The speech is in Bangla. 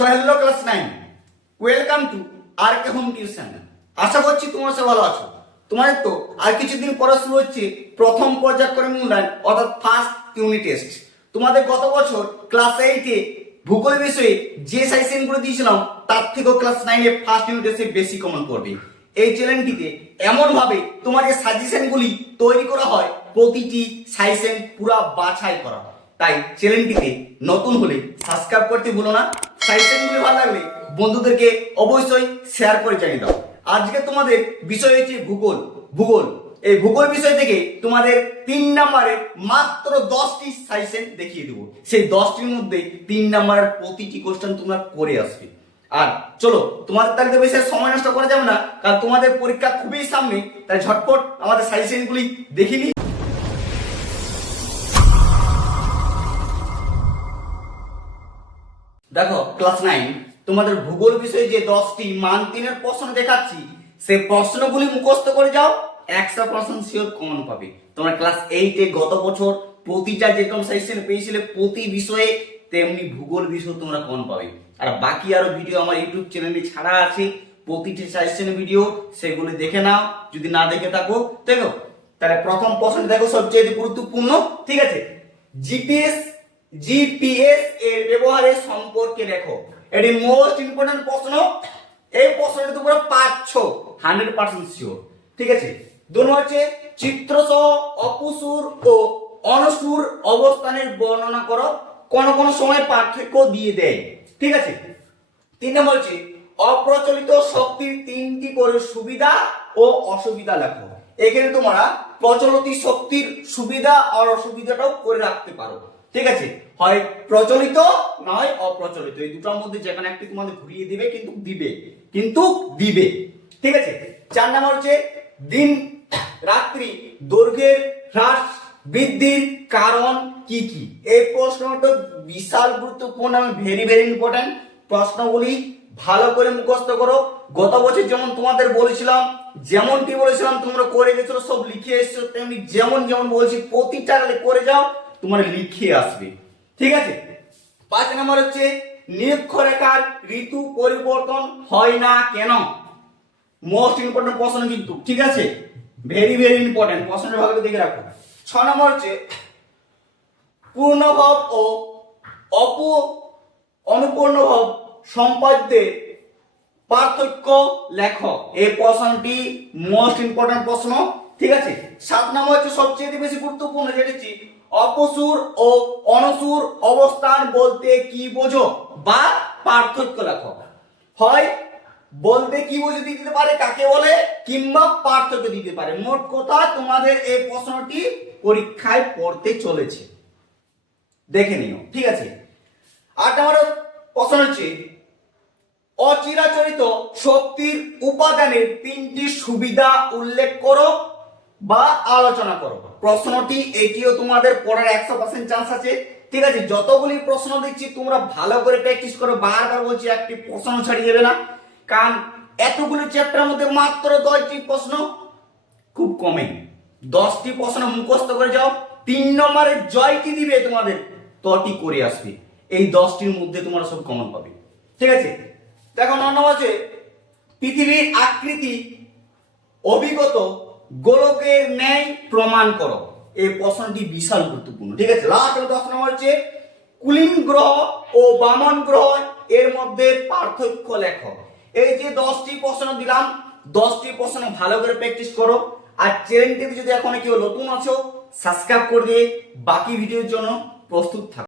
So hello class 9, welcome to R K home tuition. আশা করছি তোমরা সবাই ভালো আছো। তোমাদের তো আর কিছুদিন পরে শুরু হচ্ছে প্রথম পর্যায়ক্রমিক মূল্যায়ন অর্থাৎ ফার্স্ট ইউনিট টেস্ট। তোমাদের গত বছর ক্লাস 8-এ ভূগোল বিষয়ে যে সাজেশনগুলো দিয়েছিলাম তার থেকেও ক্লাস 9-এ ফার্স্ট ইউনিট টেস্টে বেশি কমন করবে। এই চ্যানেলটিতে এমনভাবে তোমাদের সাজেশনগুলি তৈরি করা হয়, প্রতিটি সাজেশন পুরা বাছাই করা হয়। তাই চ্যানেলটিতে নতুন হলে সাবস্ক্রাইব করতে ভুলো না। সাজেশনগুলি ভালো লাগলে বন্ধুদেরকে অবশ্যই শেয়ার করে জানিয়ে দাও। আজকে তোমাদের বিষয় হচ্ছে ভূগোল। ভূগোল এই ভূগোল বিষয় থেকে তোমাদের 3 নম্বরে মাত্র 10টি সাজেশন দেখিয়ে দেবো। সেই 10টির মধ্যে 3 নম্বরের প্রতিটি কোশ্চেন তোমরা করে আসবে। আর চলো, তোমাদের তাহলে বেশি সময় নষ্ট করা যাবে না, কারণ তোমাদের পরীক্ষা খুবই সামনে। তাই ঝটপট আমাদের সাজেশনগুলি দেখে নিই। দেখো ক্লাস 9 তোমাদের ভূগোল বিষয়ে যে 10টি মান 3-এর প্রশ্ন দেখাচ্ছি, সেই প্রশ্নগুলি মুখস্থ করে যাও, 100% শিওর কমন পাবে। তোমরা ক্লাস 8-এ গত বছর প্রতিটা যেরকম সাজেশন পেয়েছিলে প্রতি বিষয়ে, তেমনি ভূগোল বিষয় তোমরা কমন পাবে। আর বাকি আরো ভিডিও আমার ইউটিউব চ্যানেলে ছাড়া আছে, প্রতিটি সাজেশনের ভিডিও, সেগুলি দেখে নাও যদি না দেখে থাকো। দেখো তাহলে প্রথম প্রশ্ন দেখো, সবচেয়ে গুরুত্বপূর্ণ, ঠিক আছে। জিপিএস এর ব্যবহারের সম্পর্কে লেখো। এটি মোস্ট ইম্পর্টেন্ট প্রশ্ন। এই প্রশ্নটা তোমরা পাচ্ছ 100% শিওর, ঠিক আছে। 2 নম্বর হচ্ছে চিত্রসহ অপসুর ও অনসুর অবস্থানের বর্ণনা করো। কোন কোন সময় পার্থক্য দিয়ে দেয়, ঠিক আছে। 3 নম্বর হচ্ছে অপ্রচলিত শক্তির 3টি করে সুবিধা ও অসুবিধা লেখো। এখানে তোমরা প্রচলিত শক্তির সুবিধা আর অসুবিধাটাও করে রাখতে পারো, ঠিক আছে। হয় প্রচলিত নয় অপ্রচলিত, এই দুটোর মধ্যে যেখানে একটি তোমাদের ঘুরিয়ে দিবে, কিন্তু দিবে, ঠিক আছে। 4 নম্বর হচ্ছে দিন রাত্রি দৈর্ঘ্যের হ্রাস বৃদ্ধির কারণ কি কি। এই প্রশ্নটা বিশাল গুরুত্বপূর্ণ, ভেরি ভেরি ইম্পর্টেন্ট। প্রশ্নগুলি ভালো করে মুখস্থ করো। গত বছর যেমন তোমাদের বলেছিলাম, যেমনটি বলেছিলাম তোমরা করে গেছো, সব লিখে এসছো, তেমনি যেমন বলছি প্রতিটা করে যাও, তোমার লিখে আসবে, ঠিক আছে। 5 নম্বর হচ্ছে নিরক্ষরেখার ঋতু পরিবর্তন হয় না কেন। মোস্ট ইম্পর্টেন্ট প্রশ্ন কিন্তু, ঠিক আছে, ভেরি ভেরি ইম্পর্টেন্ট। প্রশ্নটা ভালো করে দেখে রাখো। 6 নম্বর হচ্ছে পূর্ণভব ও অনুপূর্ণভব সম্পাদ্যের পার্থক্য লেখো। এই প্রশ্নটি মোস্ট ইম্পর্টেন্ট প্রশ্ন, ঠিক আছে। 7 নম্বর হচ্ছে সবচেয়ে বেশি গুরুত্বপূর্ণ, যেটা হচ্ছে অপসুর ও অনসুর অবস্থান বলতে কি বোঝো বা পার্থক্য লেখো। হয় বলতে কি বোঝো দিতে পারে কাকে বলে, কিংবা পার্থক্য দিতে পারে। মোট কথা তোমাদের এই প্রশ্নটি পরীক্ষায় পড়তে চলেছে, দেখে নিও, ঠিক আছে। 8 নম্বর প্রশ্ন হচ্ছে অচিরাচরিত শক্তির উপাদানের 3টি সুবিধা উল্লেখ করো বা আলোচনা করো। প্রশ্নটি এটিও তোমাদের পড়ার 100% চান্স আছে, ঠিক আছে। যতগুলি প্রশ্ন দিচ্ছি তোমরা ভালো করে প্র্যাকটিস করো। বারবার বলছি একটি প্রশ্ন ছাড়িয়ে যাবে না, কারণ এতগুলি চ্যাপ্টারের মধ্যে মাত্র 10টি প্রশ্ন, খুব কমে 10টি প্রশ্ন মুখস্থ করে যাও। 3 নম্বরে জয়টি দিবে তোমাদের, তটি করে আসবে। এই 10টির মধ্যে তোমরা সব কমন পাবে, ঠিক আছে। দেখো 9 নম্বর আছে পৃথিবীর আকৃতি অভিগত গোলকের ন্যায় প্রমাণ করো। এই প্রশ্নটি বিশাল গুরুত্বপূর্ণ, ঠিক আছে। লাস্ট 10 নম্বর হচ্ছে কুলিন গ্রহ ও বামন গ্রহ এর মধ্যে পার্থক্য লেখো। এই যে 10টি প্রশ্ন দিলাম, 10টি প্রশ্ন ভালো করে প্র্যাকটিস করো। আর চ্যানেলটিতে যদি এখন কেউ নতুন আছো, সাবস্ক্রাইব করে দিয়ে বাকি ভিডিওর জন্য প্রস্তুত থাকো।